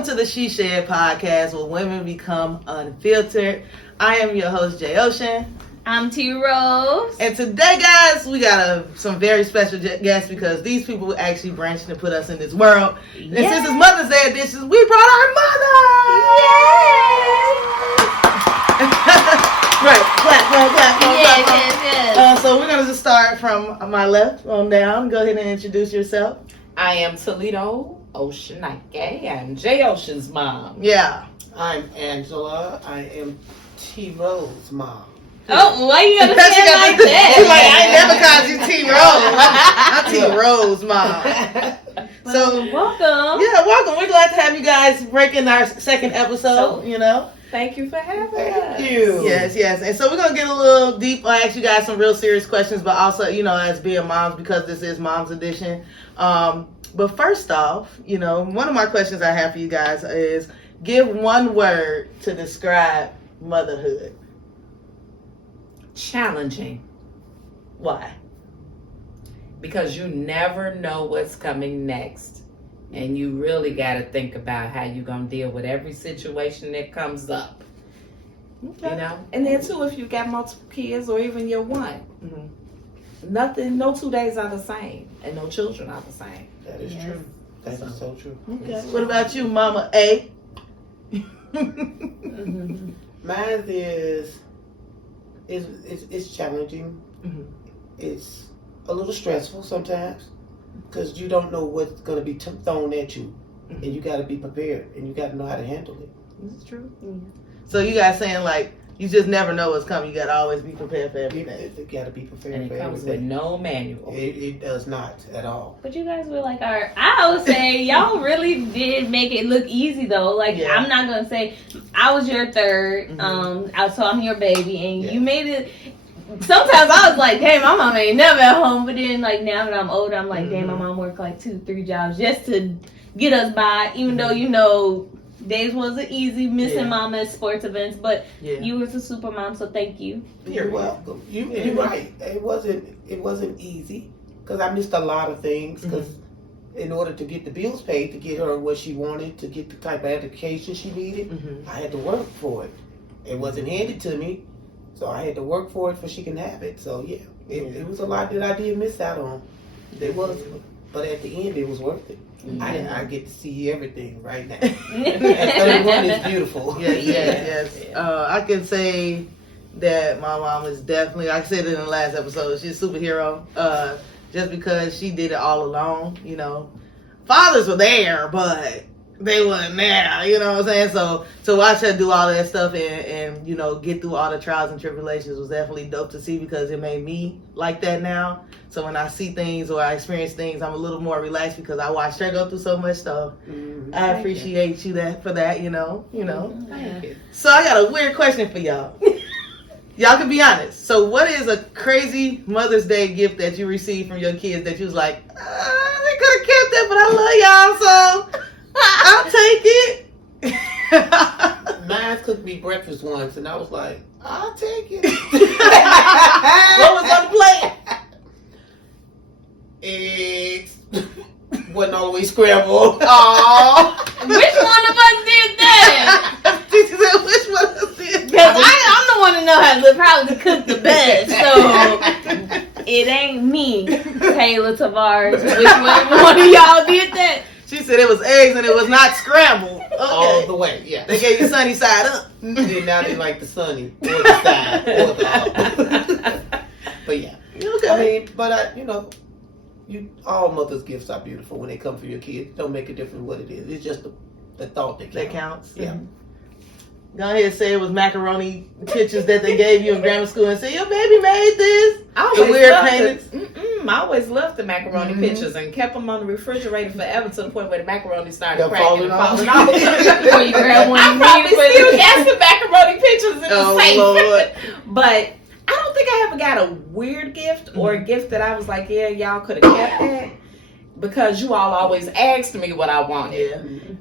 Welcome to the She Shed podcast where women become unfiltered. I am your host, Jay Ocean. I'm T Rose. And today, guys, we got some very special guests because these people actually branched and put us in this world. Yes. And since it's Mother's Day edition, we brought our mother! Right, clap. Yes. So we're going to just start from my left on down. Go ahead and introduce yourself. I am Toledo Oceanike. I'm Jay Ocean's mom. Yeah. I'm Angela. I am T Rose's mom. Oh, why you gotta say it like that? Like, I ain't never called you T Rose. I'm T Rose, mom. So welcome. Yeah, welcome. We're glad to have you guys breaking our second episode. You know. Thank you for having us. Thank you. Yes. And so we're gonna get a little deep. I ask you guys some real serious questions, but also, you know, as being moms, because this is Mom's Edition. But first off, you know, one of my questions I have for you guys is give one word to describe motherhood. Challenging. Why? Because you never know what's coming next. And you really got to think about how you're going to deal with every situation that comes up. Okay. You know? And then, too, if you got multiple kids or even your one, Mm-hmm. no 2 days are the same. And no children are the same. That is true. That is so true. Okay. What about you, Mama A? Mine is it's challenging. Mm-hmm. It's a little stressful sometimes because you don't know what's going to be thrown at you, and you got to be prepared and you got to know how to handle it. This is true. So you guys saying like you just never know what's coming. You got to always be prepared for everything. You got to be prepared And for it comes with everything. no manual. It does not at all. But you guys were like I would say y'all really did make it look easy though. Like Yeah. I'm not gonna say I was your third. Mm-hmm. So I'm your baby, and you made it. Sometimes I was like, "Damn, my mom ain't never at home." But then, like now that I'm older, I'm like, "Damn, my mom worked like 2-3 jobs just to get us by." Even though you know, days wasn't easy missing mom at sports events, but you was a super mom, so thank you. You're welcome. You're right. It wasn't easy because I missed a lot of things. Because in order to get the bills paid, to get her what she wanted, to get the type of education she needed, I had to work for it. It wasn't handed to me, so I had to work for it so she can have it. So it was a lot that I did miss out on. It was, but at the end, it was worth it. I get to see everything right now. And 31 is beautiful. Yes. I can say that my mom is definitely, like I said it in the last episode, she's a superhero. Just because she did it all alone, you know. Fathers were there, but they wasn't there, you know what I'm saying? So to watch her do all that stuff and you know, get through all the trials and tribulations was definitely dope to see because it made me like that now. So when I see things or I experience things, I'm a little more relaxed because I watched her go through so much stuff. I appreciate you for that, you know. Thank you. So I got a weird question for y'all. Y'all can be honest. So what is a crazy Mother's Day gift that you received from your kids that you was like, they could have kept it, but I love y'all, so I'll take it. Mine cooked me breakfast once, and I was like, I'll take it. What was on the plate? Eggs. Wasn't always scrambled. Aww. Which one of us did that? Which one of us did Because I'm the one that know how to probably cook the best, so it ain't me, Taylor Tavares. Which one of y'all did that? She said it was eggs and it was not scrambled. Okay. All the way, yeah. They gave you sunny side up. Did not like the sunny or the side or the up. But yeah. Okay. I mean, but all mothers' gifts are beautiful when they come for your kids. Don't make a difference what it is. It's just the thought that counts. Yeah. Go ahead and say it was macaroni pictures that they gave you in grammar school and say, your baby made this. I always loved the macaroni pictures and kept them on the refrigerator forever to the point where the macaroni started cracking and falling off. Before you grab one, I probably still got some macaroni pictures in the safe. Lord. But I don't think I ever got a weird gift or a gift that I was like, yeah, y'all could have kept that. Because you all always asked me what I wanted.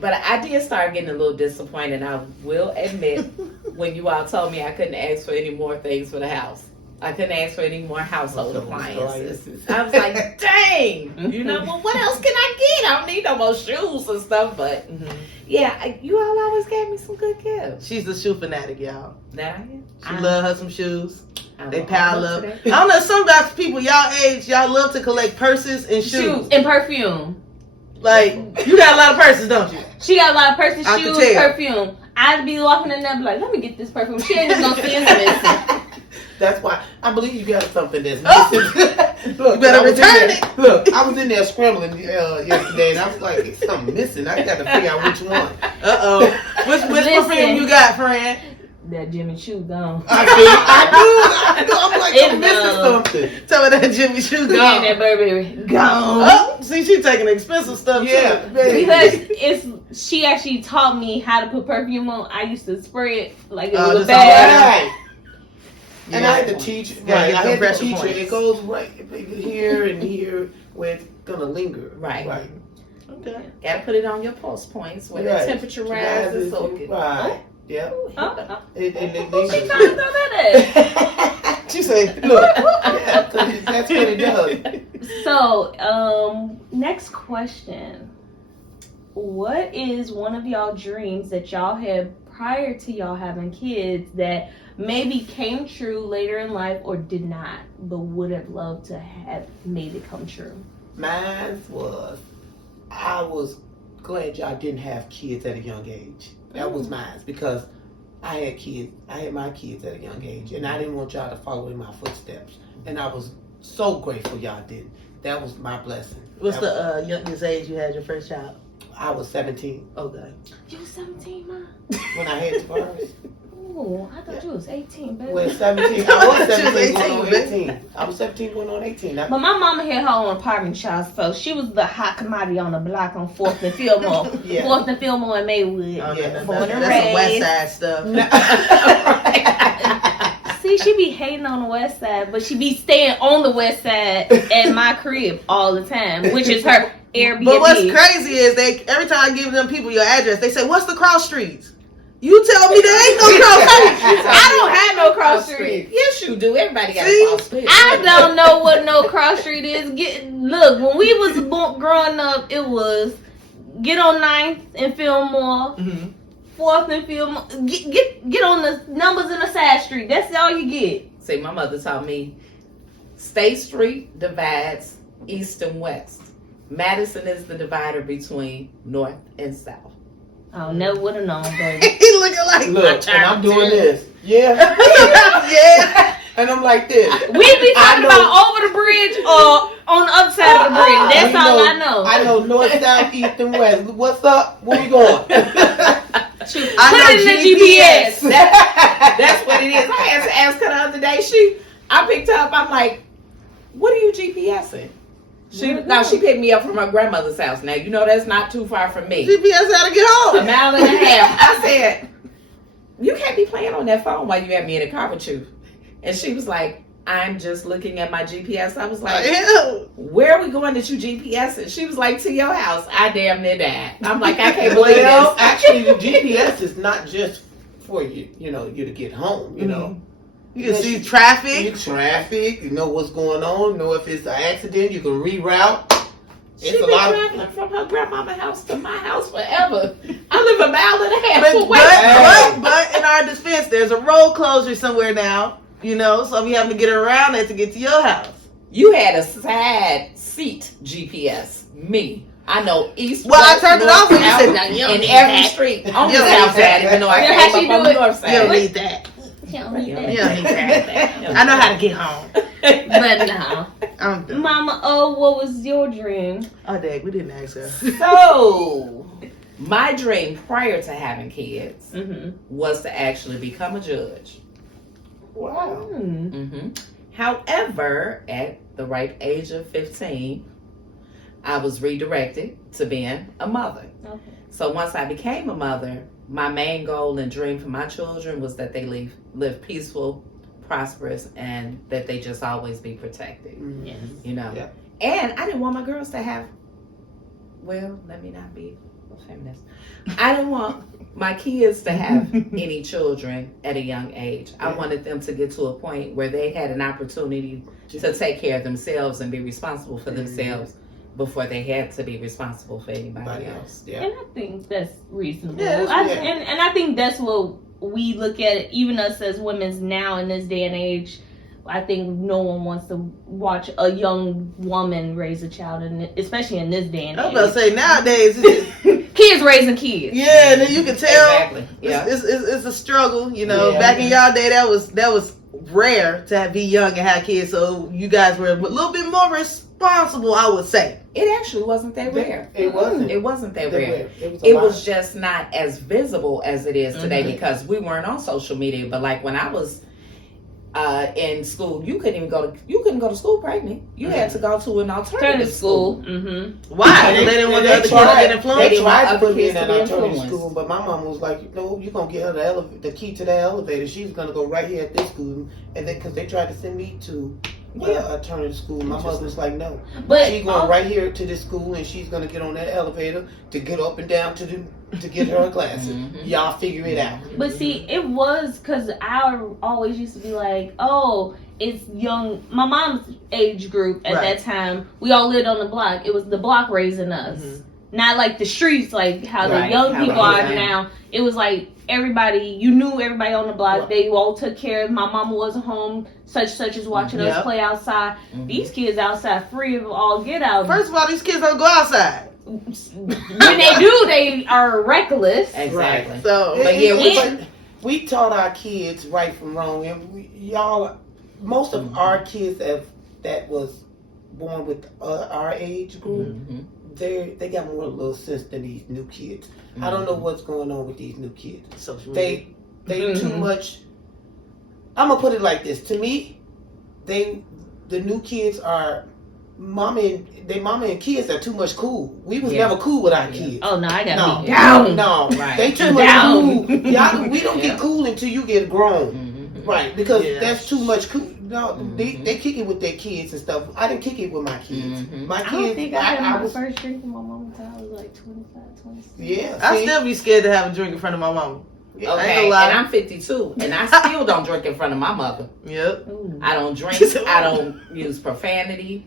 But I did start getting a little disappointed. I will admit when you all told me I couldn't ask for any more things for the house. I couldn't ask for any more household appliances. I was like, dang, you know, well, what else can I get? I don't need no more shoes and stuff, but yeah, you all always gave me some good gifts. She's a shoe fanatic, y'all. That I am. She love her some shoes. They love pile all up. of I that. don't know, some about people y'all age, y'all love to collect purses and shoes. And perfume. Like, you got a lot of purses, don't you? She got a lot of purses, I can shoes, tell. perfume. I'd be walking in there and be like, let me get this perfume. She ain't even gonna see it's missing. That's why I believe you got something that's Oh. missing. Look, You better I was in return there- it. Look, I was in there scrambling yesterday, and I was like, "It's something missing. I got to figure out which one." Uh-oh. Which Listen. perfume you got, friend? That Jimmy Choo gone. I do. I'm like, It's I'm missing something. Tell me that Jimmy Choo And gone. that Burberry gone. Oh, see, she taking expensive stuff Yeah, too. baby. Because she actually taught me how to put perfume on. I used to spray it like it Oh, was a just bag. Right. And I had to teach. Gotta Right, get I some had to pressure teach her. points. It goes right here and here where it's gonna linger. Right. Right. Okay. Gotta put it on your pulse points where Right. the temperature rises. So it Right. Yep. Oh, It she found out that. She said, Look, yeah, 'cause that's what it does. So, next question. What is one of y'all dreams that y'all had prior to y'all having kids that maybe came true later in life or did not, but would have loved to have made it come true? Mine was, I was glad y'all didn't have kids at a young age. That was mine because I had kids. I had my kids at a young age, and I didn't want y'all to follow in my footsteps. And I was so grateful y'all didn't. That was my blessing. what's That the youngest age you had your first child? I was 17 Okay. You was 17, ma? when I had first. Oh, I thought you was 18, baby. Well, 17. I was She was 17 going on 18, 18. I was 17 going on 18. But my mama had her own apartment child, so she was the hot commodity on the block on 4th and Fillmore. Yeah. 4th and Fillmore and Maywood. Oh, Yeah. Born and that's some West raised. Side stuff. See, she be hating on the west side, but she be staying on the west side at my crib all the time, which is her Airbnb. But what's crazy is every time I give them people your address, they say, "What's the cross streets?" You tell me there ain't no cross streets. I don't have no cross street. Yes, you do. Everybody got See? a cross street. I don't know what no cross street is. Look, when we was growing up, it was get on 9th and Fillmore, 4th and Fillmore. Get on the numbers in the side street. That's all you get. See, my mother taught me State Street divides east and west. Madison is the divider between north and south. I never would have known, baby. He looking like Look, and I'm doing this. Yeah. yeah. And I'm like this. We be talking about over the bridge or on the other side of the bridge. That's all I know. I know north, south, east, and west. What's up? Where we going? Shoot, I put know it in the GPS. That's what it is. I had to ask her the other day. I picked her up. I'm like, "What are you GPSing?" She picked me up from her grandmother's house. Now you know that's not too far from me. GPS how to get A home. mile and a half. I said, "You can't be playing on that phone while you have me in the car with you." And she was like, "I'm just looking at my GPS." I was like, Ew. "Where are we going that you GPS it?" She was like, "To your house." I damn near died. I'm like, I can't believe Well, this. actually, the GPS is not just for you to get home. You know, You can see traffic. you traffic. You know what's going on. Know if it's an accident. You can reroute. She It's a been lot of. traveling from her grandmama's house to my house forever. I live a mile and a half But, away. but in our defense, there's a road closure somewhere now. You know, so we have to get around it to get to your house. You had a side seat GPS. Me. I know east. Well, I west, turned it north, off when you south, said that. You don't in need every that. street on You the don't south need side, that. even though I Yeah, how came she up on do the it? north You don't side. need that. She don't need that. You don't need that. I know how to get home. But no. I'm done. Mama, what was your dream? Oh, Dad, we didn't ask her. So, my dream prior to having kids Mm-hmm. was to actually become a judge. Wow. However, at the ripe age of 15, I was redirected to being a mother. Okay. So once I became a mother, my main goal and dream for my children was that they live peaceful, prosperous, and that they just always be protected. Yes. You know? Yeah. And I didn't want my girls to have, well, let me not be a feminist. I didn't want my kids to have any children at a young age. I wanted them to get to a point where they had an opportunity to take care of themselves and be responsible for themselves before they had to be responsible for anybody else. And I think that's reasonable. Yeah, and I think that's what we look at, even us as women now in this day and age. I think no one wants to watch a young woman raise a child, especially in this day and age. I was about to say, nowadays, it's kids raising kids. yeah, and then you can tell Exactly. Yeah. it's a struggle. You know, Yeah. back in y'all day, that was rare to be young and have kids. So you guys were a little bit more responsible, I would say. It actually wasn't that rare. It wasn't. It wasn't that rare. It It was was just not as visible as it is today because we weren't on social media. But like when I was in school, you couldn't go to school pregnant. You had to go to an alternative school. Mm-hmm. Why? They didn't want the other kids to get influenced. They tried to other put me kids in to an be alternative influenced. school, but my mom was like, "No, you're gonna get her the key to the elevator. She's gonna go right here at this school." And then, because they tried to send me to alternative school, my mother was like, "No, But she's going right here to this school, and she's gonna get on that elevator to get up and down to get her classes. Y'all figure it out." But see, it was because I always used to be like, oh, it's young. My mom's age group at that time, we all lived on the block. It was the block raising us. Not like the streets, like how the young people are now. It was like everybody, you knew everybody on the block. Right. They all took care of. My mama wasn't home. Such is watching us play outside. These kids outside free of all get out. First of all, these kids don't go outside. When they do, they are reckless. Exactly. Right. So, But we taught our kids right from wrong, and most of our kids that was born with our age group, they got more little sense than these new kids. I don't know what's going on with these new kids. social They too much. I'm gonna put it like this. To me, the new kids are mama and kids are too much cool. We was never cool with our kids. Oh no, I gotta No. be down. No, Right. they too much Down. cool. Y'all, we don't get cool until you get grown, right? Because Yeah. that's too much cool. No, they kick it with their kids and stuff. I didn't kick it with my kids. My I kids, don't think I had my was, first drink with my mom until I was like 25, 26. yeah. I see? still be scared to have a drink in front of my mama. I ain't Okay, gonna and lie. I'm 52, and I still don't drink in front of my mother. Yep. Ooh. I don't drink. I don't use profanity.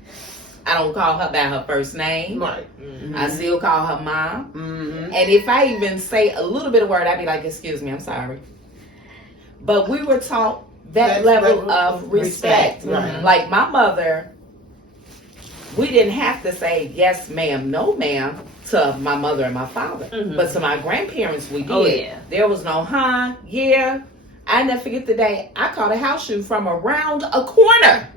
I don't call her by her first name. Right. I still call her mom. Mm-hmm. And if I even say a little bit of word, I'd be like, "Excuse me, I'm sorry." But we were taught that level of respect. Right. Like my mother, we didn't have to say yes, ma'am, no, ma'am to my mother and my father, but to my grandparents, we did. Oh, yeah. There was no yeah. I never forget the day I caught a house shoe from around a corner.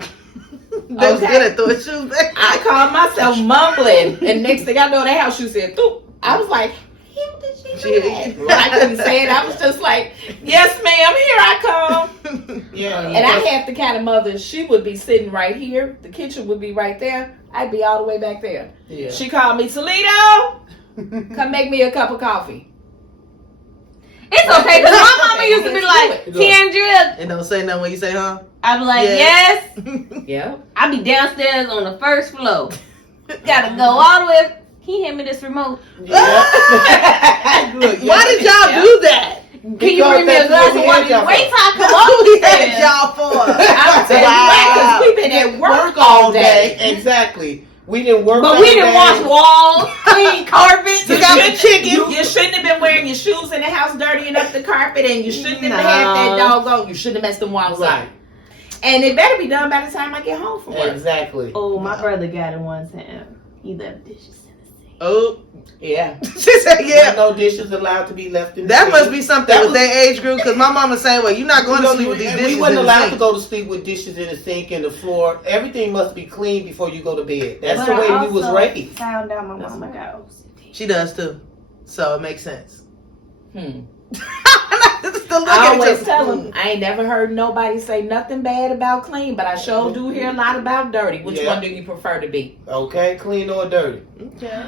They was good at throwing shoes back. I called myself mumbling, and next thing I know, that house shoe said, "Thoop." I was like, "How did she do that?" But I couldn't say it. I was just like, "Yes, ma'am, here I come." Yeah. And I had the kind of mother, she would be sitting right here. The kitchen would be right there. I'd be all the way back there. Yeah. She called me, "Toledo, come make me a cup of coffee." It's okay, because my mama used to be like, Kendra, And don't say nothing when you say, huh? I'd be like, Yes. yes. Yeah. I'd be downstairs on the first floor. Gotta go all the way. Can you hand me this remote? Yeah. Look, Why did y'all do that? Can you bring me a Because glass that's of what water? we had Wait till I That's come what we had upstairs. y'all for. I'm telling you why, 'cause we've been at work all day. Exactly. We didn't work But all we didn't day. wash walls, clean carpets. You got some chicken. You shouldn't have been wearing your shoes in the house, dirtying up the carpet, and you shouldn't have No. had that doggone. You shouldn't have messed them walls up. Right. And it better be done by the time I get home from work. Exactly. Oh, my brother got it one time. He left dishes in the sink. Oh. Yeah. She said, yeah. No dishes allowed to be left in the That sink. must be something That with was- their age group, because my mama saying, well, you're not going to sleep with these dishes We wasn't in the allowed sink. to go to sleep with dishes in the sink and the floor. Everything must be clean before you go to bed. That's But the way I we was also raised. found out my mama got OCD. She does, too. So it makes sense. Still looking I at always you. tell them, I ain't never heard nobody say nothing bad about clean, but I sure do hear a lot about dirty. Which Yeah. one do you prefer to be? Okay, clean or dirty. Okay.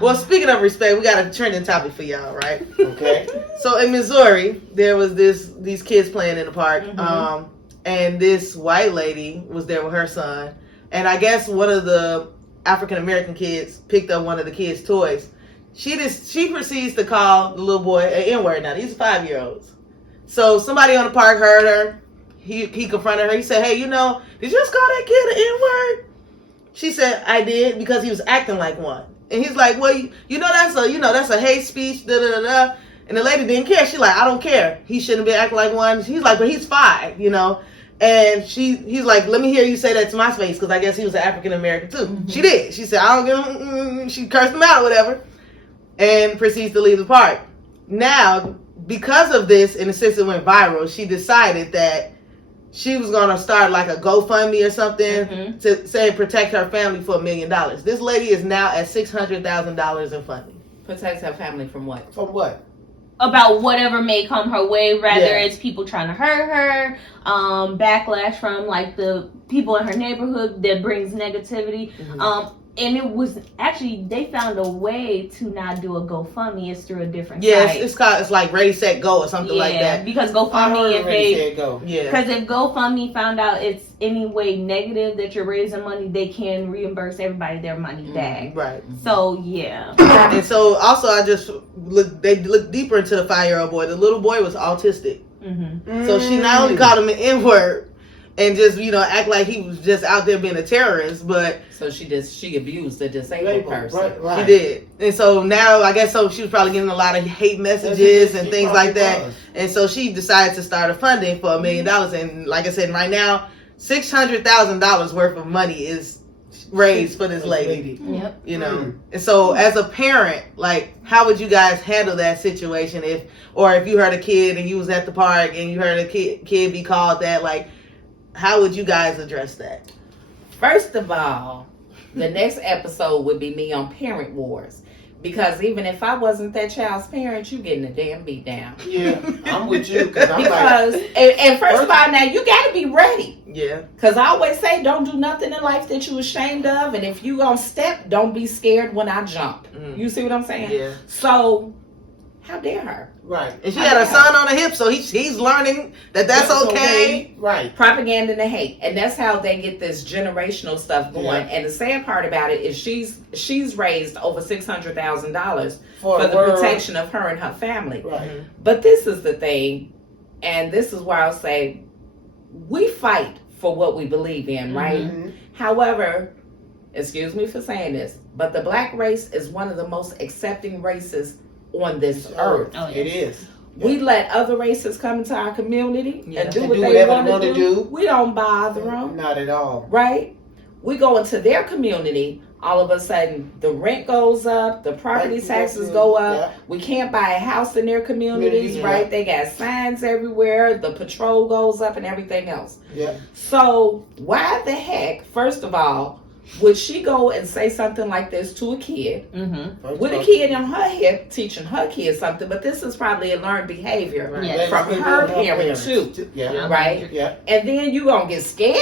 Well, speaking of respect, we got a trending topic for y'all, right? Okay. So in Missouri, there was these kids playing in the park, and this white lady was there with her son, and I guess one of the African American kids picked up one of the kids' toys, she proceeds to call the little boy an N-word. Now these are 5-year-olds. So somebody on the park heard her. He confronted her. He said, "Hey, did you just call that kid an N-word?" She said, "I did because he was acting like one." And he's like, "Well, that's a hate speech, da da da." And the lady didn't care. She's like, "I don't care. He shouldn't be acting like one." He's like, "But he's 5, And he's like, "Let me hear you say that to my face," because I guess he was an African American too. Mm-hmm. She did. She said, "I don't give him." She cursed him out or whatever, and proceeds to leave the park. Now, because of this, and since it went viral, she decided that she was gonna start like a GoFundMe or something to say protect her family for $1 million. This lady is now at $600,000 in funding. Protect her family from what? From what? About whatever may come her way, rather it's people trying to hurt her, backlash from like the people in her neighborhood that brings negativity. And it was actually, they found a way to not do a GoFundMe. It's through a different site. It's like Ready, Set, Go or something like that. Because GoFundMe, because if GoFundMe found out it's any way negative that you're raising money, they can reimburse everybody their money back. Right. So, yeah. And so, also, they looked deeper into the 5-year-old boy. The little boy was autistic. So she not only called him an N-word, and just act like he was just out there being a terrorist, but so she abused a disabled person. Right. She did, and so now I guess she was probably getting a lot of hate messages and things like that, and so she decided to start a funding for $1 million. And like I said, right now $600,000 worth of money is raised for this lady. Yep. And so as a parent, like, how would you guys handle that situation if you heard a kid and you was at the park and you heard a kid be called that, like? How would you guys address that? First of all, the next episode would be me on Parent Wars. Because even if I wasn't that child's parent, you getting a damn beat down. Yeah, I'm with you. Because first of all, now you got to be ready. Yeah. Because I always say, don't do nothing in life that you ashamed of. And if you gonna step, don't be scared when I jump. You see what I'm saying? Yeah. So, how dare her? Right. And she had her son on the hip, so he's learning that's okay. Right. Propaganda and the hate. And that's how they get this generational stuff going. Yeah. And the sad part about it is she's raised over $600,000 for the protection of her and her family. Right. But this is the thing, and this is where I'll say, we fight for what we believe in, right? However, excuse me for saying this, but the black race is one of the most accepting races on this earth. Oh, yes. It is. We let other races come into our community and do what they whatever want to do. We don't bother them. them. Not at all. Right? We go into their community, all of a sudden the rent goes up, the property taxes go up. Yeah. We can't buy a house in their communities, right? They got signs everywhere, the patrol goes up and everything else. Yeah. So why the heck, first of all, would she go and say something like this to a kid with a kid on her hip teaching her kid something? But this is probably a learned behavior from her parent too, right? Yeah. And then you gonna get scared?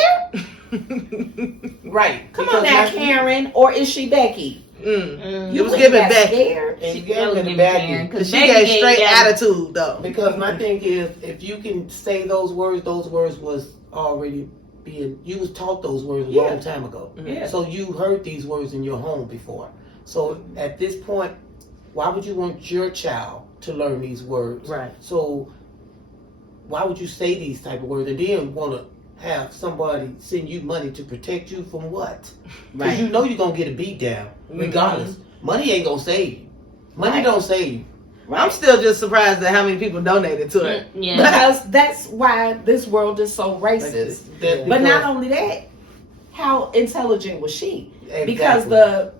Right. Come on now, Karen, or is she Becky? You was giving Becky. And you gave Becky because she got straight attitude though. Because my thing is, if you can say those words was already. You was taught those words a long time ago. Yeah. So you heard these words in your home before. So at this point, why would you want your child to learn these words? Right. So why would you say these type of words and then want to have somebody send you money to protect you from what? Because you know you're going to get a beat down regardless. Money ain't going to save you. Money don't save you. Right. I'm still just surprised at how many people donated to it. Yeah. Because that's why this world is so racist. But not only that, how intelligent was she? Exactly. Because the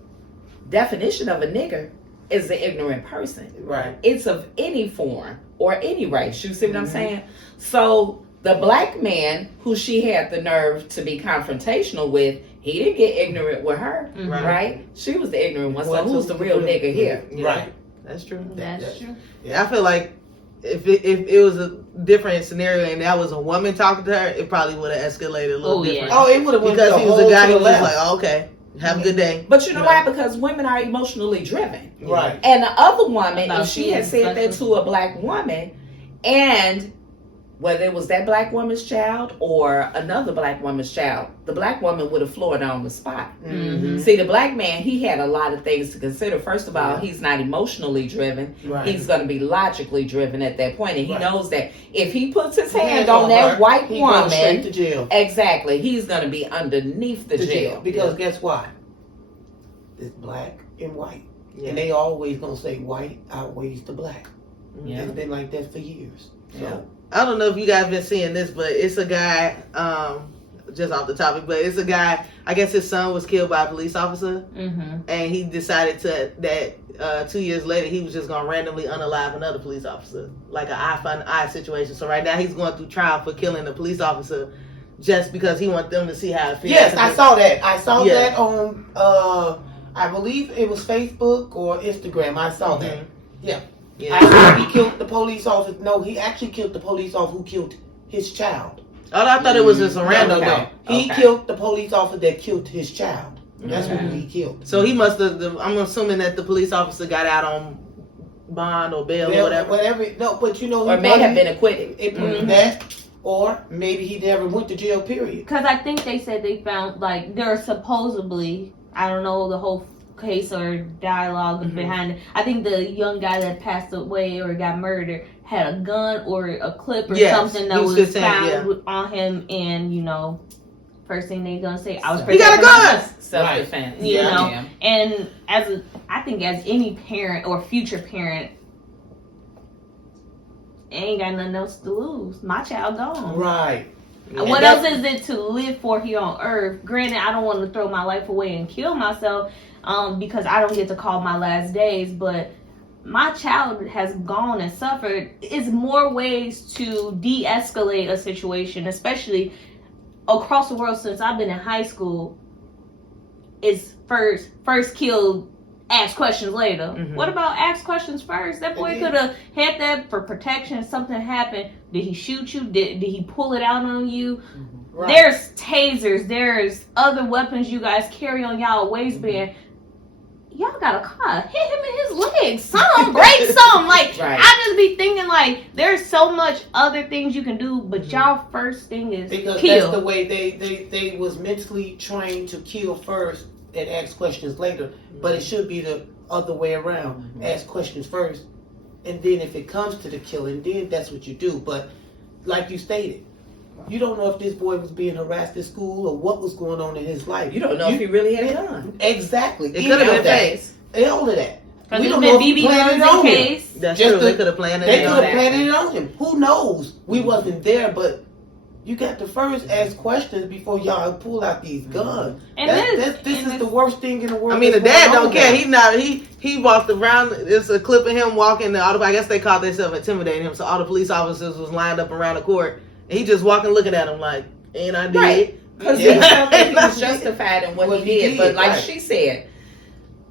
definition of a nigger is the ignorant person. Right. It's of any form or any race. You see what I'm saying? So the black man who she had the nerve to be confrontational with, he didn't get ignorant with her, right? She was the ignorant one. So who's the real nigger here? Right. That's true. That's true. Yeah, I feel like if it was a different scenario and that was a woman talking to her, it probably would have escalated a little different. Oh, it would have because he was a guy who was like, oh, okay, have a good day. But you know why? Because women are emotionally driven. Right. And the other woman, if she had said that to a black woman and whether it was that black woman's child or another black woman's child, the black woman would have floored on the spot. Mm-hmm. See, the black man, he had a lot of things to consider. First of all, he's not emotionally driven. He's going to be logically driven at that point, and he knows that if he puts his hand on that white woman, straight to jail. Exactly, he's going to be underneath the jail. Because guess what? It's black and white, and they always gonna say white outweighs the black. Yeah. It's been like that for years. So. I don't know if you guys been seeing this, but it's a guy, just off the topic, but it's a guy, I guess his son was killed by a police officer, and he decided that 2 years later he was just going to randomly unalive another police officer, like an eye for an eye situation. So right now he's going through trial for killing a police officer just because he wants them to see how it feels. Yes, I saw that. I saw that on, I believe it was Facebook or Instagram. I saw that. Yeah. He killed the police officer. No, he actually killed the police officer who killed his child. Oh, I thought it was just a random. No. He killed the police officer that killed his child. That's what he killed. So he must have. I'm assuming that the police officer got out on bond or bail or whatever. No, but you know, or may have been acquitted. That, or maybe he never went to jail. Period. Because I think they said they found like there are supposedly, I don't know the whole case or dialogue behind it. I think the young guy that passed away or got murdered had a gun or a clip or something that was found on him, and you know, first thing they gonna say, I was he got a gun. Self-defense. You know, and I think as any parent or future parent, ain't got nothing else to lose. My child gone. Right. What else is it to live for here on earth? Granted, I don't want to throw my life away and kill myself because I don't get to call my last days, but my child has gone and suffered. It's more ways to de-escalate a situation, especially across the world. Since I've been in high school, it's first kill, ask questions later. What about ask questions first? That boy could have had that for protection. Something happened. Did he shoot you? Did he pull it out on you? Right. There's tasers. There's other weapons you guys carry on y'all waistband. Y'all got a car. Hit him in his legs. Some great some. Like I just be thinking like there's so much other things you can do, but y'all first thing is because kill. That's the way they was mentally trained to kill first and ask questions later. But it should be the other way around. Ask questions first, and then if it comes to the killing, then that's what you do. But like you stated, you don't know if this boy was being harassed at school or what was going on in his life. You don't know if he really had a gun. Exactly. It could have been fake. All of that. We don't know if he planned it on him. That's true. They could have planned it. They could have planned it on him. Who knows? We wasn't there, but you got to first ask questions before y'all pull out these guns. And this is the worst thing in the world. I mean, the dad don't care. He walked around. There's a clip of him walking. I guess they called themselves intimidating him. So all the police officers was lined up around the court. And he just walking, looking at him like, "Ain't I did?" Right. Because he felt that he was justified in what he did. But like she said,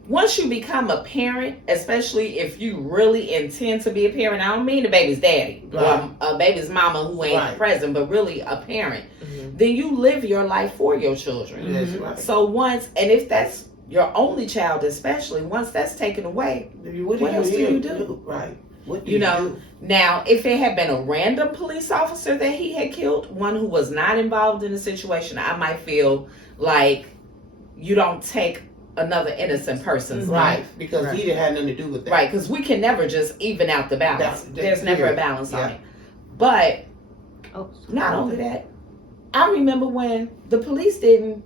once you become a parent, especially if you really intend to be a parent, I don't mean the baby's daddy or a baby's mama who ain't present, but really a parent, then you live your life for your children. That's right. So once, and if that's your only child especially, once that's taken away, what else do you do? Right. What do you know? Now, if it had been a random police officer that he had killed, one who was not involved in the situation, I might feel like you don't take another innocent person's life. Because he didn't have nothing to do with that. Right, because we can never just even out the balance. There's never a balance on it. But not only that, I remember when the police didn't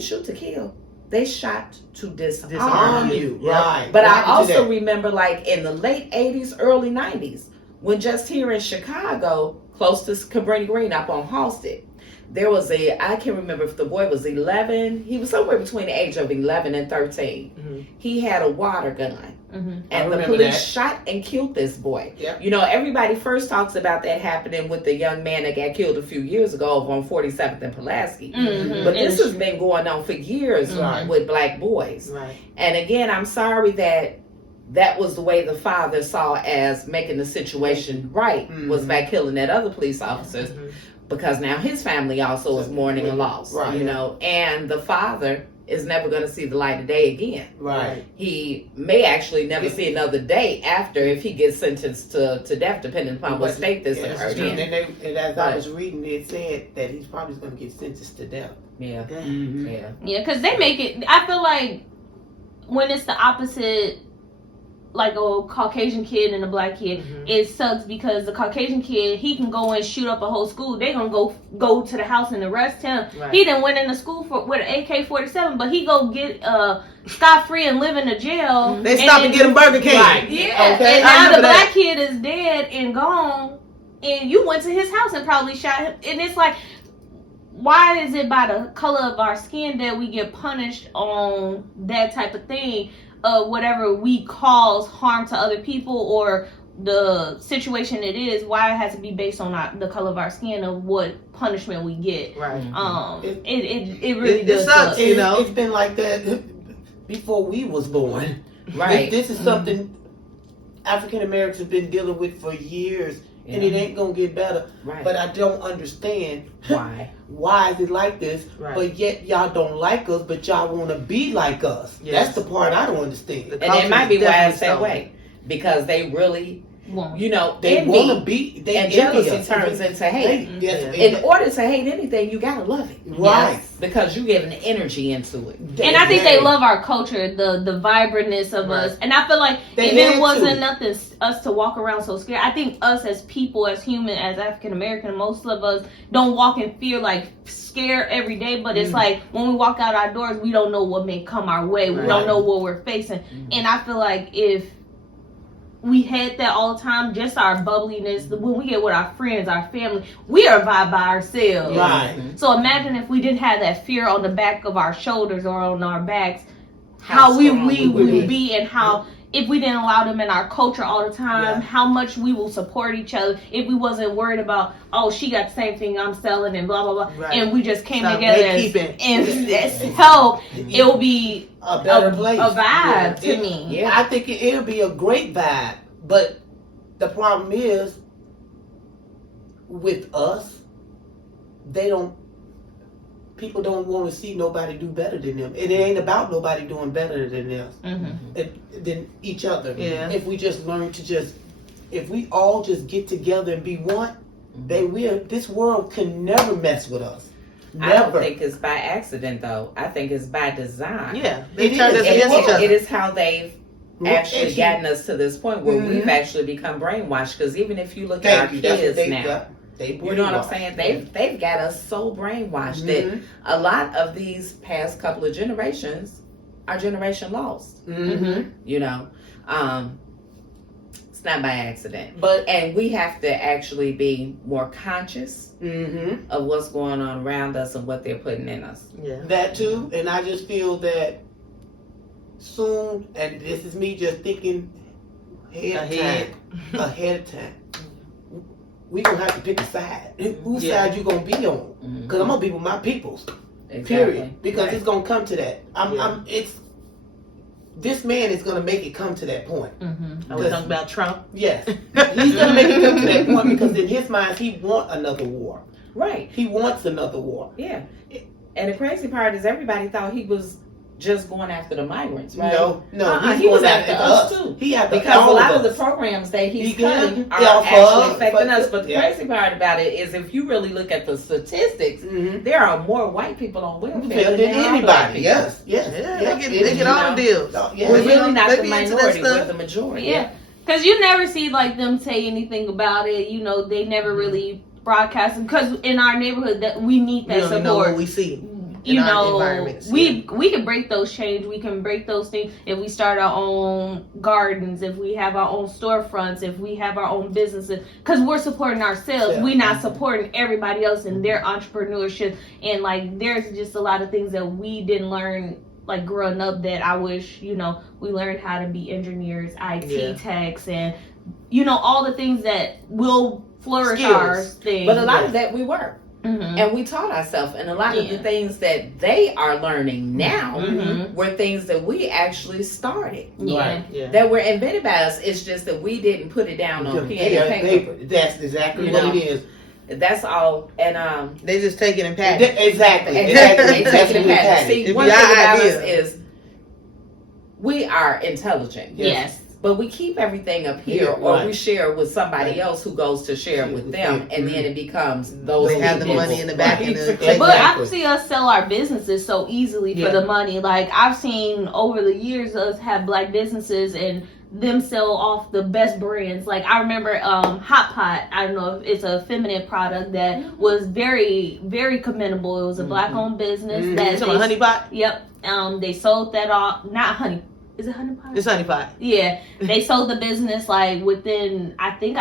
shoot to kill. They shot to disarm you. Right. But I also remember like in the late 80s, early 90s, when just here in Chicago, close to Cabrini Green up on Halsted, there was I can't remember if the boy was 11. He was somewhere between the age of 11 and 13. He had a water gun. And the police shot and killed this boy. You know, everybody first talks about that happening with the young man that got killed a few years ago over on 47th and Pulaski. But this has been going on for years with black boys. And again, I'm sorry that was the way the father saw as making the situation right, was by killing that other police officers. Because now his family also is mourning a loss, you know, and the father is never going to see the light of day again. Right. He may actually never see another day after if he gets sentenced to death, depending upon what state this occurred in. And as I was reading, it said that he's probably going to get sentenced to death. Yeah. Mm-hmm. Yeah, because they make it. I feel like when it's the opposite, like a Caucasian kid and a black kid, it sucks because the Caucasian kid, he can go and shoot up a whole school. They gonna go to the house and arrest him. Right. He done went into school with an AK-47, but he go get scot free and live in a jail. They stop and get him Burger King. Right. Yeah. Okay. And now the black kid is dead and gone, and you went to his house and probably shot him. And it's like, why is it by the color of our skin that we get punished on that type of thing? Whatever we cause harm to other people or the situation it is, why it has to be based on the color of our skin of what punishment we get. Right. It really does suck. You know, it's been like that before we was born. Right. This is something African Americans have been dealing with for years. Yeah. And it ain't gonna get better. Right. But I don't understand why. Why is it like this? Right. But yet y'all don't like us, but y'all want to be like us. Yes. That's the part I don't understand. And it might be why it's that way, because they really, you know, they want to be. And jealousy turns into hate. In order to hate anything, you gotta love it, right? Yes. Because you get an energy into it. And I think they love our culture, the vibrantness of us. And I feel like if it wasn't nothing us to walk around so scared, I think us as people, as human, as African American, most of us don't walk in fear, like scared every day. But it's like when we walk out our doors, we don't know what may come our way. We don't know what we're facing. And I feel like if we had that all the time, just our bubbliness, when we get with our friends, our family, we are vibe by ourselves. Right. So imagine if we didn't have that fear on the back of our shoulders or on our backs, how we would be, and how if we didn't allow them in our culture all the time, how much we will support each other if we wasn't worried about, oh, she got the same thing I'm selling and blah, blah, blah. Right. And we just came together and help, it will be a better place. A vibe to me. Yeah. I think it'll be a great vibe. But the problem is, with us, people don't want to see nobody do better than them. And it ain't about nobody doing better than us, than each other. Yeah. If we just learn to if we all just get together and be one, this world can never mess with us. Never. I don't think it's by accident, though. I think it's by design. Yeah. They turned us against each other. It is how they've actually gotten us to this point where we've actually become brainwashed. Because even if you look at our kids now, you know what I'm saying? They've got us so brainwashed that a lot of these past couple of generations are generation lost. You know, it's not by accident. And we have to actually be more conscious of what's going on around us and what they're putting in us. Yeah, that too. And I just feel that soon, and this is me just thinking ahead of time, we gonna have to pick a side. Whose side you gonna be on? Because I'm gonna be with my peoples. Exactly. Period. Because it's gonna come to that. This man is gonna make it come to that point. Are we talking about Trump? Yes, he's gonna make it come to that point because in his mind he wants another war. Right. He wants another war. Yeah. And the crazy part is everybody thought he was just going after the migrants, right? No, he was after us too. Because a lot of the programs that he's cutting are actually affecting us. But the crazy part about it is, if you really look at the statistics, there are more white people on welfare than anybody. Yes. They get all the deals. We're really not the minority; we're the majority. Yeah, because you never see like them say anything about it. You know, they never really broadcast, because in our neighborhood that we need that support. Know what we see. You know, we can break those chains. We can break those things if we start our own gardens, if we have our own storefronts, if we have our own businesses, because we're supporting ourselves. We're not supporting everybody else in their entrepreneurship. And like, there's just a lot of things that we didn't learn like growing up that I wish, you know, we learned how to be engineers, IT techs, and you know, all the things that will flourish our thing. But a lot of that we were. And we taught ourselves, and a lot of the things that they are learning now were things that we actually started. That were invented by us. It's just that we didn't put it down on pen and paper. That's exactly what it is. That's all. And they just take it and pack it. Exactly. they take it and pack it. See, If one thing your about idea- us is we are intelligent. Yes. But we keep everything up here, Yeah, or right. we share with somebody else who goes to share it with them, and then it becomes those They have the people. money in the back end. Right. But I see us sell our businesses so easily Yeah. for the money. Like I've seen over the years us have black businesses and them sell off the best brands. Like I remember Hot Pot. I don't know if it's a feminine product that was very, very commendable. It was a black owned business that Some honey pot. Yep. They sold that off. Not honey. Is it honey pot? It's honey pot. Yeah, they sold the business like within. I think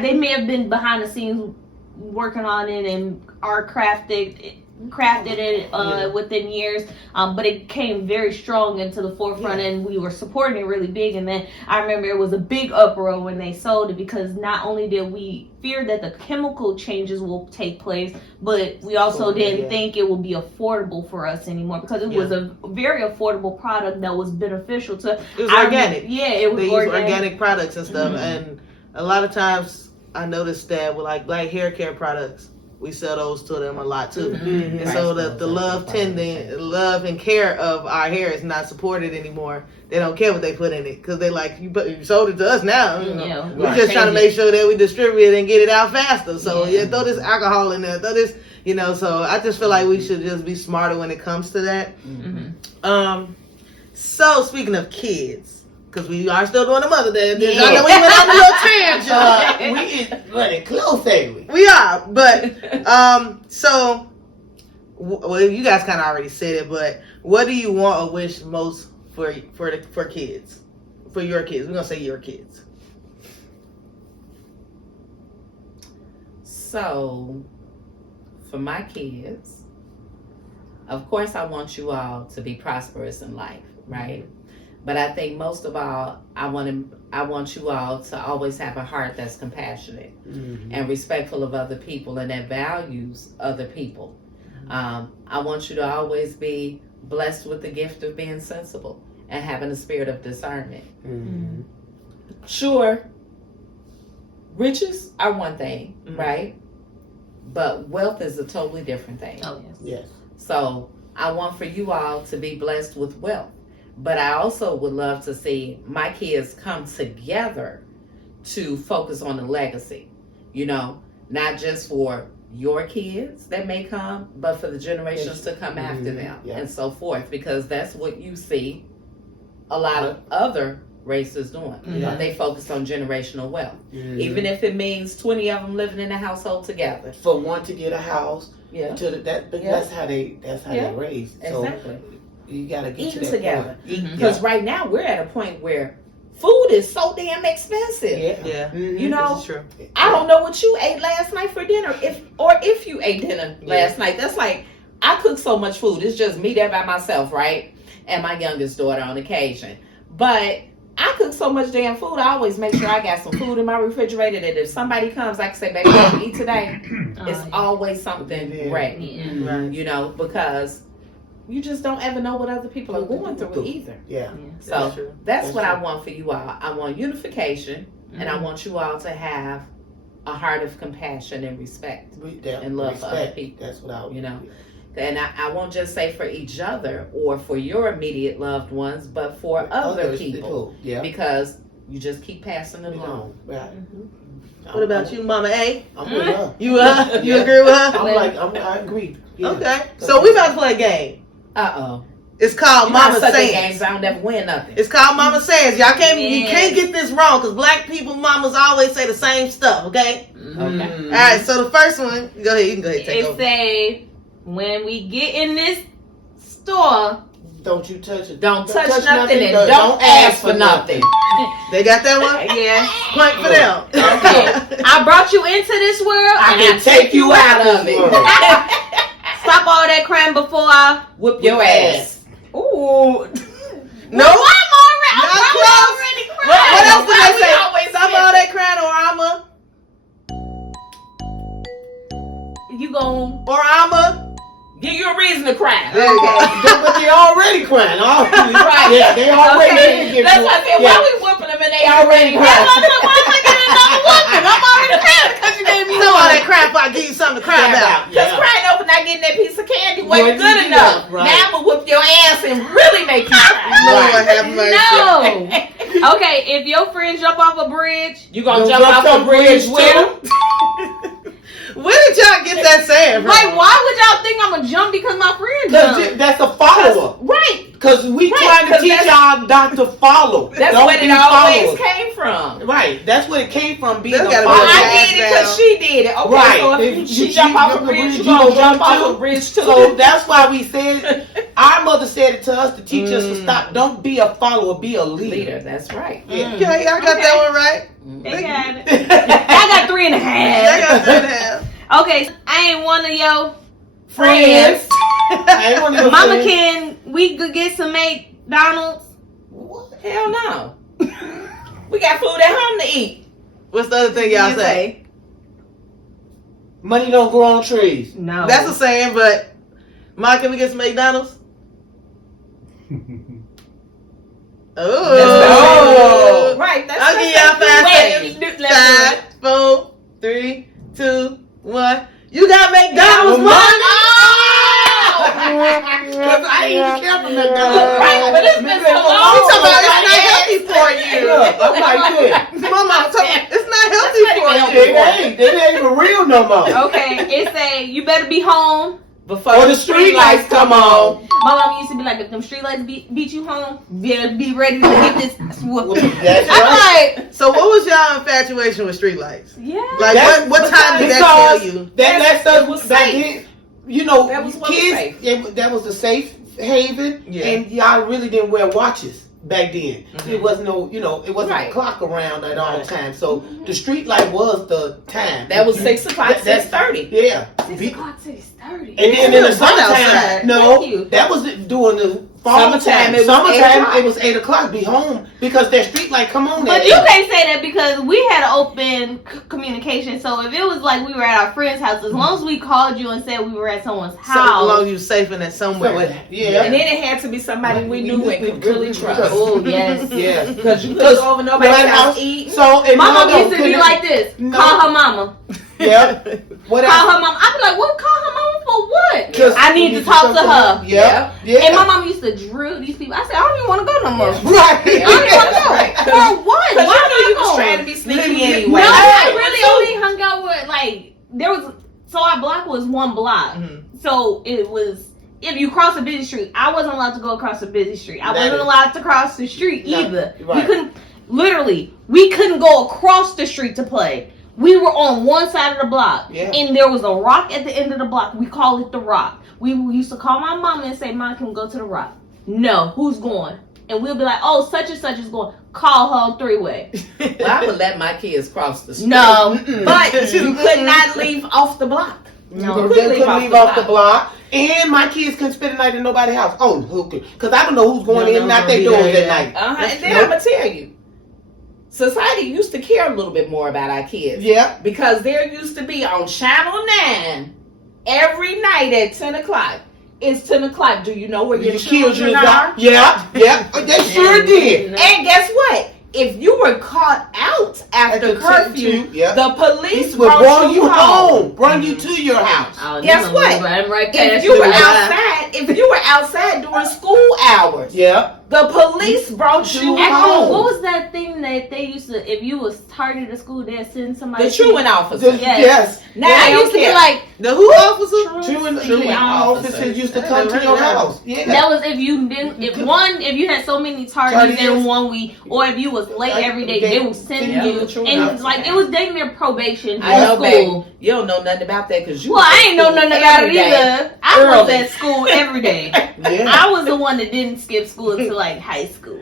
they may have been behind the scenes working on it and are crafted it within years. But it came very strong into the forefront, and we were supporting it really big. And then I remember it was a big uproar when they sold it because not only did we fear that the chemical changes will take place, but we also didn't think it would be affordable for us anymore because it was a very affordable product that was beneficial to. It was organic. It was They use organic. organic products and stuff, and a lot of times I noticed that with like black hair care products, we sell those to them a lot too. And so the love and care of our hair is not supported anymore. They don't care what they put in it because they like you sold it to us now. Yeah. We're just trying to make sure that we distribute it and get it out faster. So throw this alcohol in there, throw this, So I just feel like we should just be smarter when it comes to that. So speaking of kids. Because we are still doing the Mother Day. I know we went on a little tangent. We is running close, ain't we? We are, but so you guys kind of already said it. But what do you want or wish most for kids, for your kids? We're gonna say your kids. So, for my kids, of course, I want you all to be prosperous in life, right? But I think most of all, I want you all to always have a heart that's compassionate and respectful of other people and that values other people. I want you to always be blessed with the gift of being sensible and having a spirit of discernment. Sure, riches are one thing, right? But wealth is a totally different thing. Oh Yes. So I want for you all to be blessed with wealth. But I also would love to see my kids come together to focus on the legacy, not just for your kids that may come, but for the generations to come after them and so forth, because that's what you see a lot of other races doing. They focus on generational wealth, even if it means 20 of them living in a household together. For one to get a house, that's how they raise. Exactly. So you gotta get Eating to that together. point. Because right now we're at a point where food is so damn expensive. This is true. I don't know what you ate last night for dinner, if you ate dinner last night. That's like, I cook so much food. It's just me there by myself, right? And my youngest daughter on occasion. But I cook so much damn food. I always make sure I got some food in my refrigerator that if somebody comes, I can say, baby, what you eat today? It's always something ready. Right. Because you just don't ever know what other people are going through either. So that's what I want for you all. I want unification, and I want you all to have a heart of compassion and respect and love for other people. That's what I would, And I won't just say for each other or for your immediate loved ones, but for other people. Because you just keep passing it along. What about you, Mama A? I'm with her. You agree with her? I agree. Yeah. Okay. So we about to play a game. It's called Mama Says. Games, I don't ever win nothing. It's called Mama Says. You can't get this wrong because black people mamas always say the same stuff. Okay. All right. So the first one, go ahead. You can go ahead and take over. It say when we get in this store, don't you touch it. Don't touch nothing and don't ask for nothing. They got that one? Yeah. Point for them. Okay. I brought you into this world. I can take you out of it. Stop all that crying before I whip your ass. Ooh. No. I'm already crying. What else did I say? Always Stop all that crying or I'ma give you a reason to cry. There you go. But they already crying. Right. Yeah, they already. Okay. That's why I said, why we whooping them and they already crying? Why am I getting another whooping? I'm already crying because you gave me Stop all that crying before I give you crab out. Because crying over not getting that piece of candy wasn't Wasn't good good enough. enough, right. Now I'm going to whoop your ass and really make you cry. Lord have mercy. No. Okay, if your friends jump off a bridge, You going to jump off the bridge with them? Where did y'all get that saying from? like, why would y'all think I'm gonna jump because my friend jumped? That's a follow-up. Right. Because we Right, trying to 'cause teach y'all not to follow. That's Don't what be it always followers. came from. Right. That's what it came from, being There's a gotta Oh, be a follower. I did it because she did it. Okay, Right. so if she jump off a bridge, you gonna gonna jump off a bridge too. So that's why we said, our mother said it to us to teach us to stop. Don't be a follower, be a leader. Leader, that's right. Yeah. Okay, y'all got that one right. They got it. I got 3.5. I got that. Okay, so I ain't one of your Friends. I ain't one of your Mama, friends. can we go get some McDonald's? Hell no. We got food at home to eat. What's the other thing y'all say? Money don't grow on trees. No. That's a saying, but Ma, can we get some McDonald's? Oh. Right, that's I'll give y'all 5 Wait, seconds. let's do it. 5, 4, 3, 2, 1. You got McDonald's Yeah, money. Because I ain't even care for McDonald's. Right, but it's been so long. We talking about it's not healthy for you. Look, I'm like this. Mama, it's not healthy for It you. ain't. They ain't even real no more. Okay, it say you better be home. Before Or the street lights come on. My mom used to be like, if them street lights beat you home, better be ready to get this whooping. That's I'm right. like, So what was y'all infatuation with streetlights? yeah. Like That's what time did that tell because you? that lets It was us back safe. then. You know, That was what was kids. safe. That was a safe haven, Yeah. and y'all really didn't wear watches back then. It wasn't no, it wasn't Right. a clock around at all Right. times. So the street light was the time. That was 6 o'clock, That's- 6:30. Yeah. 6 o'clock, 6:30. And then in the Sun outside. summertime, no, Thank you. that was during the fall Summertime, time. it was 8 Summertime, o'clock. it was 8 o'clock. Be home because that street light come on. But that you 8. can't say that because we had an open communication. So if it was like we were at our friend's house, as long as we called you and said we were at someone's So as long house. as you safe in it somewhere. Yeah. And then it had to be somebody we knew and could really trust. Oh yes. Yeah. Because you couldn't go over nobody's house eating. So and My mom no, used to be couldn't- like this. No. Call her mama. Yeah. What Call her mama. I'd be like, what? Call her mama for what? 'Cause I need to talk to her. Yeah. Yeah. And my mom used to drill these people. I said, I don't even want to go no more. Right. I don't even want to go. For what? Because Why you know you am I was trying to going? be sneaky No, anyway. No, I really only hung out with like there was. So our block was one block. So it was. If you cross a busy street, I wasn't allowed to go across a busy street. I wasn't allowed to cross the street No, either. right. We couldn't. Literally, we couldn't go across the street to play. We were on one side of the block, and there was a rock at the end of the block. We call it the rock. We used to call my mama and say, "Mom, can we go to the rock?" No, who's going? And we'll be like, "Oh, such and such is going." Call her on 3-way. Well, I would let my kids cross the street. No, But you could not leave off the block. no. They couldn't leave off the block. And my kids couldn't spend the night in nobody's house. Oh, who could? Because I don't know who's going in and out their doors at night. And then I'm going to tell you, society used to care a little bit more about our kids. Yeah. Because there used to be on Channel 9 every night at 10 o'clock. It's 10 o'clock. Do you know where your children are? Yeah. Yeah. They sure did. And guess what? If you were caught out after curfew, the police will brought bring you home. Bring you to your house. Guess what? If you were outside during school hours, the police brought you Actually, home. what was that thing that they used to? If you was targeted at school, they'd send somebody. The truant officer. Yes. Now I I used used to be like, The who officer? Truant officers used to come to your house. Yeah. that was if you didn't. If you had so many targets in 1 week, or if you was late every day, they would send you. And like it was dang near probation I know, for babe. school. You don't know nothing about that because you. Well, I ain't know nothing about it either. I was Early. at school every day. Yeah. I was the one that didn't skip school until like high school.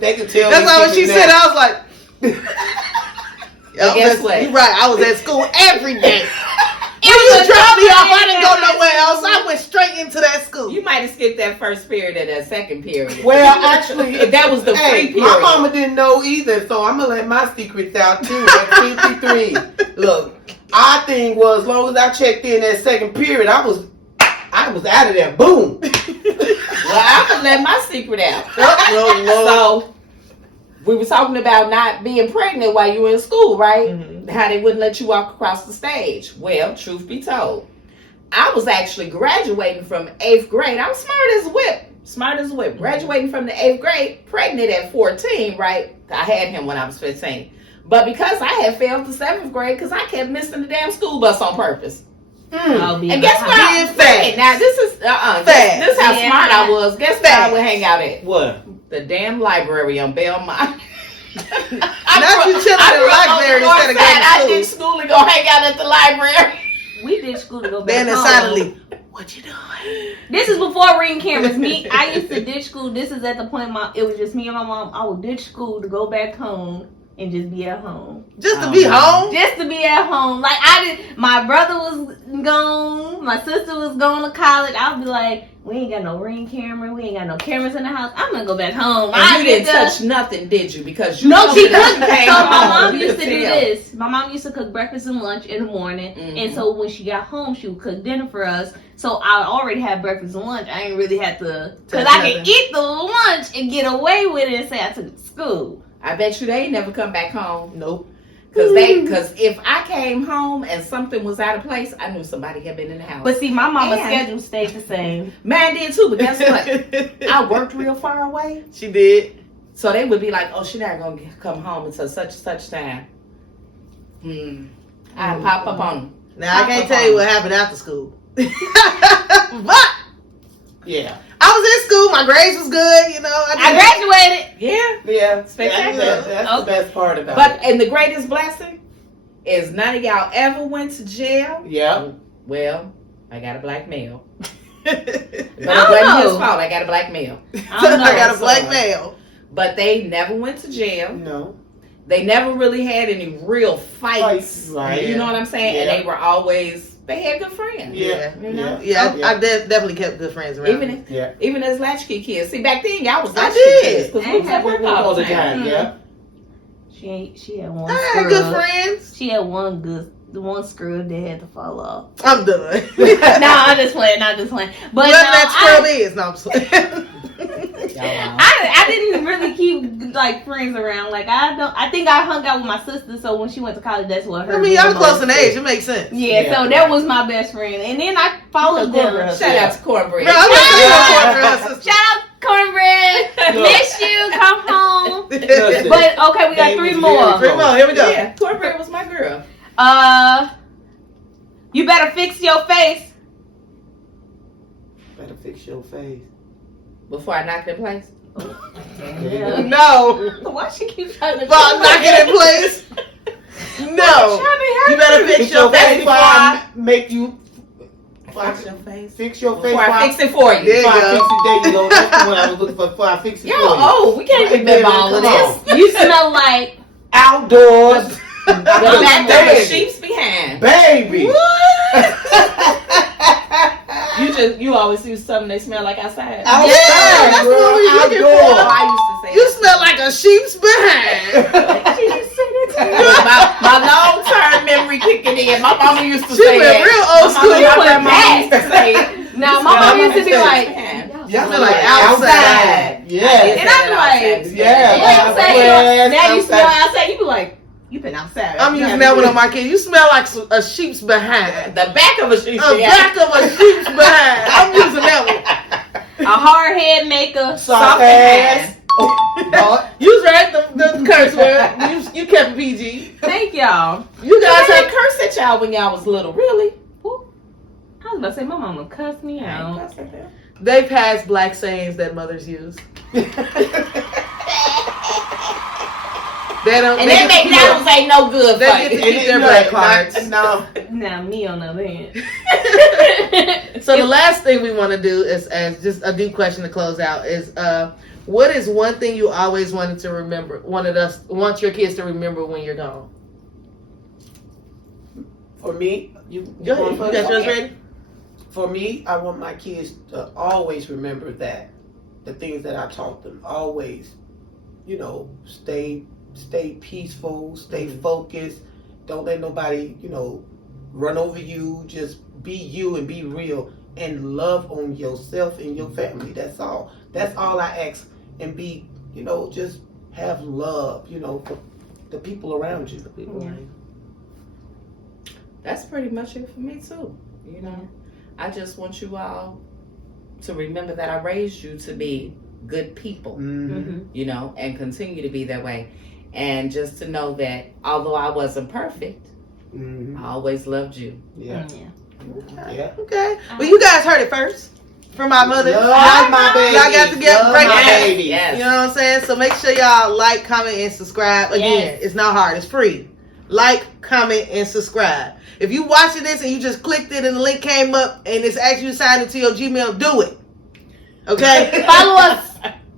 They could tell. That's why when she said, I was like, guess what? You're right. I was at school every day. It When you was dropped me off, I a didn't go nowhere else. I went straight into that school. You might have skipped that first period and that second period. Well, actually, that was the free period. my mama didn't know either, so I'm gonna let my secrets out too. At 53, look, our thing was, as long as I checked in that second period, I was out of there. Boom. Well, I can let my secret out. Oh, Lord. So, we were talking about not being pregnant while you were in school, right? Mhm. How they wouldn't let you walk across the stage. Well, truth be told, I was actually graduating from 8th grade. I was smart as a whip. Graduating from the 8th grade, pregnant at 14, right? I had him when I was 15. But because I had failed the 7th grade, because I kept missing the damn school bus on purpose. I'll be And guess what? Being fast. Now this is Fast. this is how Yeah. smart I was. Guess where I Fast. would hang out at? What? The damn library on Belmont. Not you chilling in the library instead of going to I school. did school and go hang out at the library. We did school to go back Then home. silently, what you doing? This is before Ring cameras. I used to ditch school. This is at the point it was just me and my mom. I would ditch school to go back home and just be at home. Just to be home? Just to be at home. Like my brother was gone. My sister was going to college. I would be like, we ain't got no Ring camera. We ain't got no cameras in the house. I'm gonna go back home. And you didn't touch nothing, did you? Because you No, she told me that couldn't. you came So my home, mom you used to could do tell. this. My mom used to cook breakfast and lunch in the morning. Mhm. And so when she got home, she would cook dinner for us. So I already had breakfast and lunch. I ain't really had to, because I could eat the lunch and get away with it and say I took it to school. I bet you they ain't never come back home. Nope. Because if I came home and something was out of place, I knew somebody had been in the house. But see, my mama's And- schedule stayed the same. Mine did too, but guess what? I worked real far away. She did. So they would be like, oh, she's not going to come home until such and such time. I pop up on them. Now, I can't tell you what happened after school. But Yeah. I was in school. My grades was good, you know. I graduated. Yeah. Yeah. Spectacular. That's Okay. the best part about But, it. and the greatest blessing is none of y'all ever went to jail. Yeah. Well, I got a black male. But it don't wasn't his know. fault. I got a black male. I don't know. I got a black male. But they never went to jail. No. They never really had any real fights. Right. You know what I'm saying? Yeah. And they were always, they had good friends. Yeah. You know? Yeah, Yeah. I definitely kept good friends around me. Yeah. Even as latchkey kids. See, back then, y'all was I latchkey did. kids. Because we was at work all the time. Mhm. Yeah. She had one I had scrub. good friends. She had one scrub that had to fall off. I'm done. No, I'm just playing. But Whatever that scrub is, no, I'm playing. I didn't really keep like friends around. Like I think I hung out with my sister. So when she went to college, that's what her. I mean, y'all close in age. It makes sense. Yeah, Yeah. so that was my best friend, and then I followed them. Shout out to Cornbread. Bro, I'm not saying Shout out Cornbread. Miss you. Come home. Listen, But okay, we got they three was more. very Come on, here we go. Yeah, Cornbread was my girl. You better fix your face. Better fix your face. Before I knocked it in place. Yeah. No. Why she keep trying to Bob, knock it in place. No. You better fix your face before before I make you. Fix your face. Fix your face. Before I fix it for you. There you Before I go. fix it, there you go. That's the one I was looking for. Before I fix it Yo, for you. oh, we can't Right remember there, all of come this. You smell like Outdoors. The back of the Baby. sheep's behind. Baby. You always use something they smell like outside. Outside, Yeah, that's girl, what we looking for. Oh, outdoors. I used to say You smell like a sheep's behind. my long-term memory kicking in. My mama used to She say went that. real old My school. mama- my grandma used to say it. now. My mom used to be like, Yeah, smell like outside. Yeah. and I'd be like, Yeah. what I'm Yes, now you smell outside. outside. You be like, you been outside. I'm using that one on my kids. You smell like a sheep's behind. The back of a sheep's A back of a sheep's behind. I'm using that A hard head maker. Soft ass. Oh, one. You was right. The curse word. You kept it PG. Thank y'all. You guys guys had have. curse at y'all when y'all was little, really? I was about to say my mama cussed me out. They passed black sayings that mothers use. They don't. And they that just keep McDonald's ain't no good They for get you. to keep their black cards. No. Now me on the other hand. So the last thing we want to do is, as just a deep question to close out, is what is one thing you always wanted to remember, want your kids to remember when you're gone? For me, you Go ahead. You want got first? yours ready? For me, I want my kids to always remember that the things that I taught them. Always, stay peaceful, stay focused. Don't let nobody, run over you. Just be you and be real and love on yourself and your family. That's all. That's all I ask. And be, just have love, for the people around you. That's pretty much it for me too. I just want you all to remember that I raised you to be good people, and continue to be that way. And just to know that although I wasn't perfect, I always loved you. Yeah. Okay. Well, you guys heard it first from my mother. Love my baby. Y'all got to get Love break my it. baby. Yes. You know what I'm saying? So make sure y'all like, comment, and subscribe. Again, it's not hard. It's free. Like, comment, and subscribe. If you watching this and you just clicked it and the link came up and it's actually signed into your Gmail, do it. Okay? Follow us.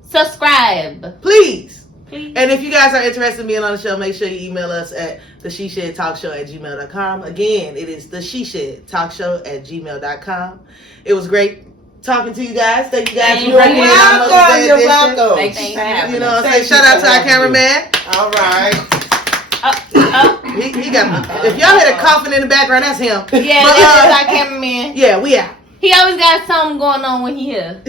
Subscribe. Please. Please. And if you guys are interested in being on the show, make sure you email us at thesheshedtalkshow@gmail.com. Again, it is thesheshedtalkshow@gmail.com. It was great talking to you guys. Thank you guys for bringing in our Mother's Day You're edition. welcome. Thank you for having You know us. what I'm saying? Shout out to our cameraman. All right. He got. If y'all hear a coughing in the background, that's him. Yeah, But, this is our cameraman. Yeah, we out. He always got something going on when he here.